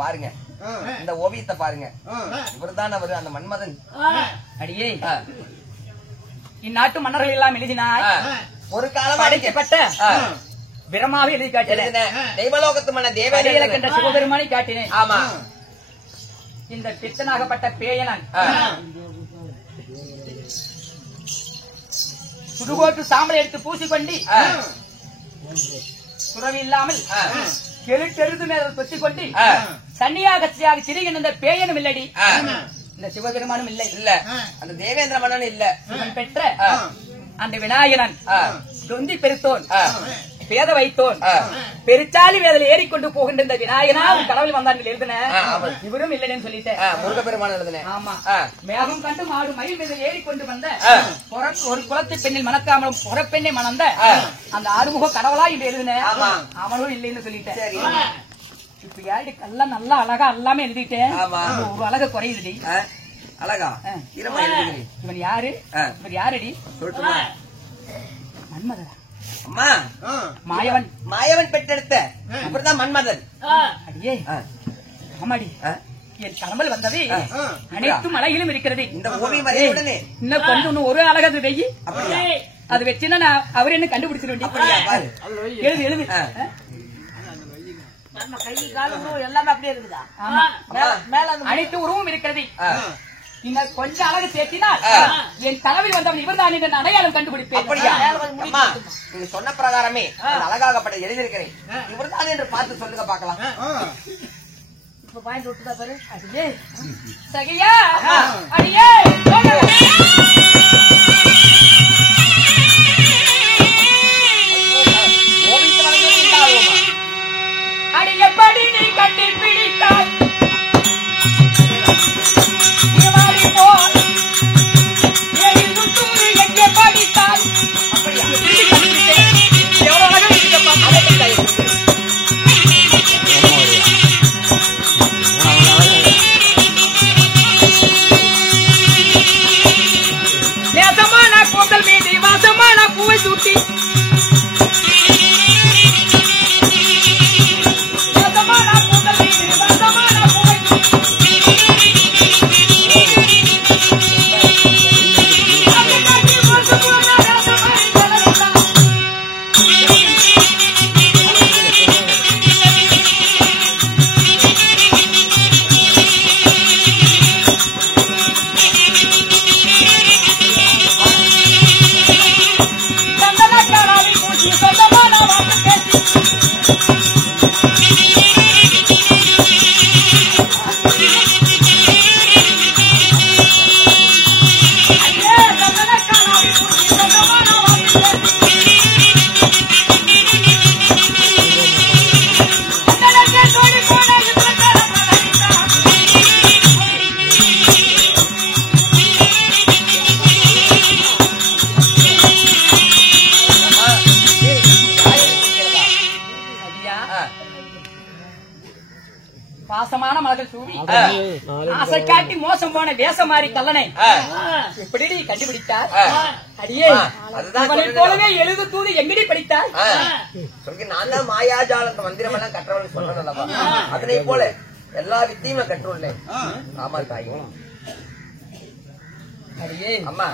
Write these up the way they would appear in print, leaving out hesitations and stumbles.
பாருங்க இந்த ஓவியத்தை பாருங்க. இவர்தான் அவரு அந்த மன்மதன். அடியே இந்நாட்டு மன்னர்கள் எல்லாம் எழுதினாய். ஒரு காலம் அடைக்கப்பட்ட பிரமாவை எழுதி காட்டினேன். தெய்வலோகத்து மன்ன தேவதைகளை கண்ட சிவபெருமானை காட்டினேன். ஆமா. இந்த பித்தனாகப்பட்ட பேயனான் சுடுகோட்டு சாம்பலை எடுத்து பூசிக்கொண்டு சுரவி இல்லாமல் கெழுட்டெழுது மேல தொத்திக் கொண்டு சன்னியாக திரிகின்ற இந்த பேயனும் இல்லடி, இந்த சிவபெருமானும் இல்லை. இல்ல அந்த தேவேந்திர மன்னன் இல்ல. இவன் பெற்ற அந்த விநாயகன் தொந்தி பெருத்தோன் பேத வைத்தோன் பெருச்சாலி வேதல ஏறிக்கொண்டு போகின்ற இந்த விநாயகனா கடவுள் வந்தான் எழுதின இவரும் இல்லைன்னு சொல்லிட்டேன். முருகப்பெருமான் எழுதின. ஆமா. மேகம் கண்டு மாடு மயில் வேதல் ஏறிக்கொண்டு வந்த ஒரு குலத்து பெண்ணில் மணக்காமலும் புறப்பெண்ணை மணந்த அந்த ஆறுமுக கடவுளா இது எழுதின அவனும் இல்லைன்னு சொல்லிட்டேன். இப்ப யாரு எல்லாம் நல்லா அழகா எல்லாமே எழுதிட்டேன். ஒரு அழக குறையுதுடி. அழகா இவன் யாரு? இவர் யாரடி? மன்மதன். அம்மா மாயவன். மாயவன் பெற்றெடுத்த இவர்தான் மன்மதன். அடியே ஆமாடி, என் கனமல் வந்தது அனைத்தும் அழகிலும் இருக்கிறது. இந்த ஓவியம் வரையுடனே இன்னும் கொஞ்சம் ஒரு அழகது வெயி அது வச்சுன்னா நான் அவர் என்ன கண்டுபிடிச்சிருவேன். எழுது எழுது. கை காலம் எல்லாமே அப்படியே இருக்குதா? ஆமா, அனைத்து உருவம் இருக்கிறது. நீங்க கொஞ்சம் அழகு சேர்த்தினால் என் தலைவில் வந்தவன் இவர் தான் என்ற அடையாளம் கண்டுபிடிப்பேன். அப்படியா? நீங்க சொன்ன பிரகாரமே அழகாகப்பட்ட எழுதியிருக்கிறேன். இவர் தான் என்று பார்த்து சொல்லுங்க பாக்கலாம். இப்ப பாயிண்ட் விட்டுதா பாரு. அடியே சகியா அடியே அடியப்படி நீ கட்டி பிடித்தாய் பாசமான மலர்கள் சூடி ஆசை காட்டி மோசம் போன வேசமாரி கல்லனை எப்படி கண்டுபிடித்தார்? அடியே போலவே எழுது தூது எங்கடி படித்தார்? நான் தான் மாயாஜால மந்திரம் எல்லாம் கற்றவன் சொல்றேன். அதனை போல எல்லா வித்தையுமே கற்றுள்ளேன். ஆமா தாயும். அடியே அம்மா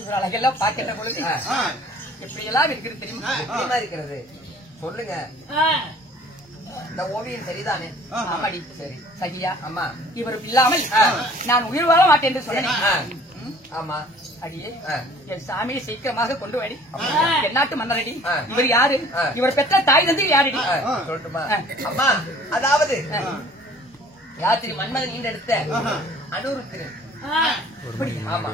இவர் அழகெல்லாம் பார்க்கின்ற பொழுது எப்படி எல்லாம் இருக்கிறது தெரியுமா? எப்படிமா இருக்கிறது சொல்லுங்க. இந்த ஓவியம் சரிதானே? ஆமாடி. சரி சகியா அம்மா. இவர் இல்லாமல் நான் உயிர் வாழ மாட்டேன் என்று சொன்னேன். ஆமா. அடியே என் சாமியை சீக்கிரமாக கொண்டு வாடி. என் நாட்டு மன்னரடி. இவர் யாரு? இவர் பெற்ற தாய் தந்தை யாரடி? சொல்லட்டுமா அம்மா? அதாவது யாத்திரி மன்மதன் நீண்ட எடுத்த அனுருத்திரு. ஆமா.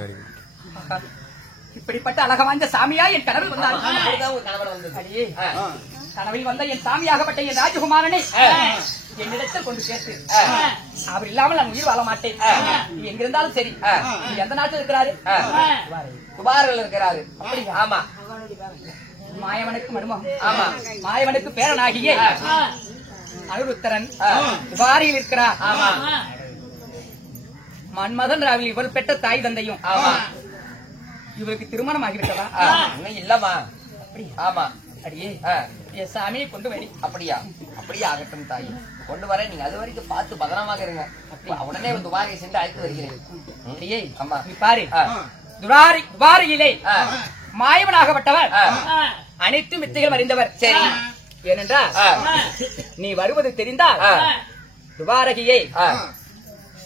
இப்படிப்பட்ட அழக வாய்ந்த சாமியா என் கனவில் வந்தார். கணவன் வந்தது. அடியே கனவில் வந்த என் சாமியாகப்பட்ட என் ராஜகுமாரனை என்னிடத்தில் கொண்டு சேர்த்து அவர் இல்லாமல் நான் உயிர் வாழ மாட்டேன். எங்கிருந்தாலும் சரி. எந்த நாட்டில் இருக்கிறாரு? துபாரில் இருக்கிறாரு. அப்படியா? ஆமா. மாயவனுக்கு மருமகம். ஆமா. மாயவனுக்கு பேரனாகிய அனுருத்தரன் துபாரியில் இருக்கிறார். ஆமா. மன்மதன் ராவில் இவர் பெற்ற தாய் தந்தையும். ஆமா. இவருக்கு திருமணம் ஆகிவிட்டதா? இல்லமா. ஆமா. அடியே என் சாமியை கொண்டு வரி. அப்படியா? அப்படியே ஆகட்டும் தாய், கொண்டு வர. நீங்க அது வரைக்கும் பார்த்து பத்திரமாக இருங்க. உடனே துபாரை சென்று அழைத்து வருகிறேன். அம்மா நீ பாரு, துபாரியிலே மாயவனாகப்பட்டவர் அனைத்து வித்தைகளும் அறிந்தவர். சரி, ஏனென்றால் நீ வருவது தெரிந்தால் துபாரகியை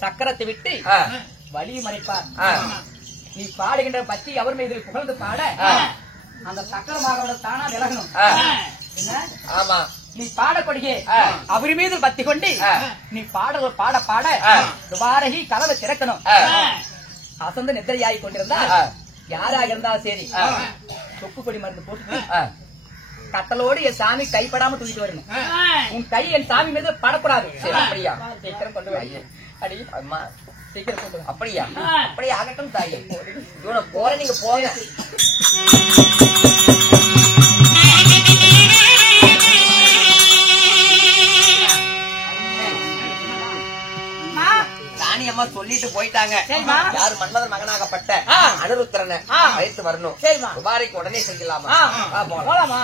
சக்கரத்தை விட்டு வழி மறைப்பார். நீ பாடுகின்ற பற்றி அவர் மீது புகழ்ந்து பாட அந்த சக்கரமாக தானா விலகணும். ஆமா, நீ பாடக்கூடிய அவர் மீது பத்தி கொண்டு நீ பாட பாட பாட துபாரகி கதவை திறக்கணும். அசந்து நித்திரையாகி கொண்டிருந்தா யாராக இருந்தாலும் சரி சொப்பு கொடி மருந்து போட்டு கட்டலோடு என் சாமி கைப்படாம தூக்கிட்டு வரணும். உன் கை என் சாமி மீது படக்கூடாது. அப்படியா? சீக்கிரம் கொண்டு வர. அடி அம்மா, சீக்கிரம் கொண்டு வர. அப்படியா? அப்படியே ஆகட்டும் தாயே. இவனை போற, நீங்க போங்க. ராணி அம்மா சொல்லிட்டு போயிட்டாங்க. யாரு மன்மதன் மகனாகப்பட்ட அனிருத்தரனை அழைத்து வரணும். துபாரைக்கு உடனே செஞ்சலாமா? போலாமா?